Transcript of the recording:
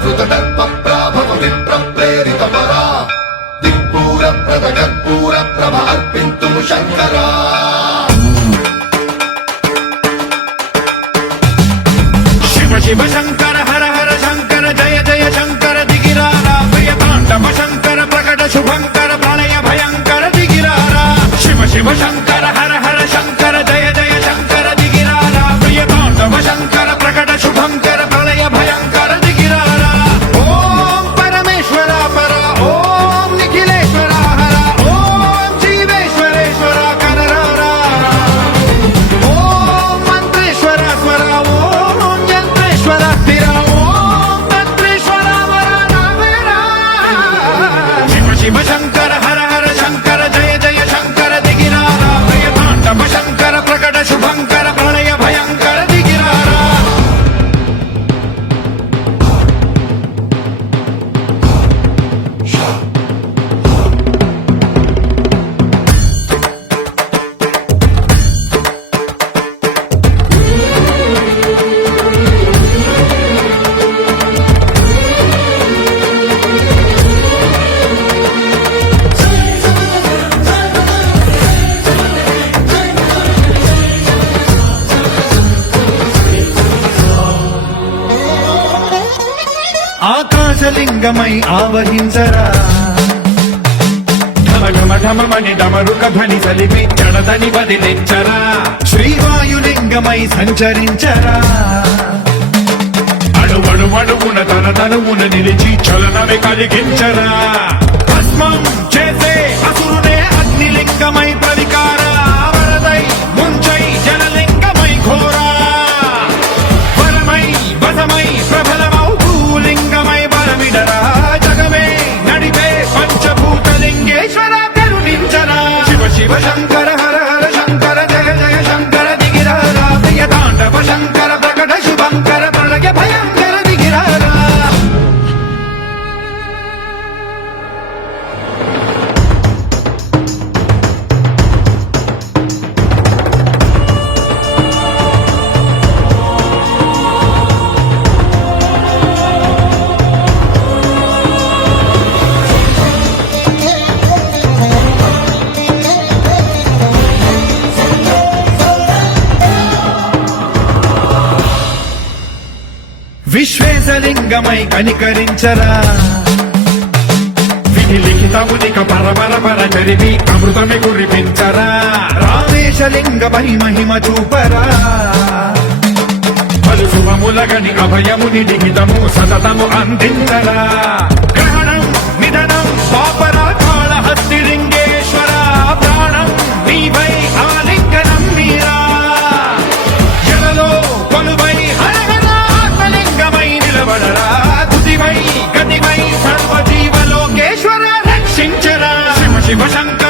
దర్పప్రాభవ విప్రప్రేరిత పరా దిక్పూర ప్రద కర్పూర ప్రభ అర్పింతుము శంకరా శివ శివ శంకర హర హర శంకర జయ జయ శంకర దిగిరారా ప్రియ తాండవ శంకర ప్రకట శుభంకర ప్రళయ భయంకర దిగిరారా శివ శివ శంకర హర హర శంకర జయ జయ శంకర దిగిరారా ప్రియ తాండవ శంకర ప్రకట శుభంకర ప్రళయ భయంకర దిగిరారా ఓం పరమేశ్వర పర ఓం నిఖిలేశ్వర హర ఓం జీవేశ్వరేశ్వర కరరారా ఓం మంత్రేశ్వర స్వర ఓం యంత్రేశ్వర స్థిర ఓం తంత్రేశ్వర వర నామేరా శివ శివ శంకర హర హర శంకర జయ జయ శంకర దిగిరారా ప్రియ తాండవ శంకర ప్రకట శుభంకర ప్రళయ భయంకర దిగిరారా ఆకాశలింగమై ఆవహించరా ఢమ ఢమ ఢమమని డమరుక ధ్వని సలిపి జడదని వదిలించరా శ్రీవాయులింగమై సంచరించరా అడుగున తన తనువున నిలిచి చలనమే కలిగించరా భస్మం చేసే అసురునే అగ్నిలింగమై ప్రవికార వరదై ముంచై జలలింగమై ఘోరా వరమై వసమై ప్రబలమౌ భూలింగమై బలమిడరా జగమే నడిపే పంచభూతలింగేశ్వర కరుణించరా శివ శివ శంకర హర హర శంకర జయ జయ శంకర దిగిరారా ప్రియ తాండవ శంకర ప్రకట శుభంకర ప్రళయ భయంకర దిగిరారా విశ్వేశలింగమై కనికరించరా విధి లిఖితమునిక పరపర పర చరివి అమృతమి కురిపించరా రామేశలింగమై మహిమ చూపరా పలు శుభములగని అభయముని లిఖితము సతతము అందించరా గ్రహణం నిధనం పాపరా కాళహస్తి లింగేశ్వర ప్రాణం నీవై ఆలింగనం మీరా జలలో కొలువై నిలబడరా తుదివై గతివై సర్వజీవలోకేశ్వర రక్షించరా శివ శివ శంకర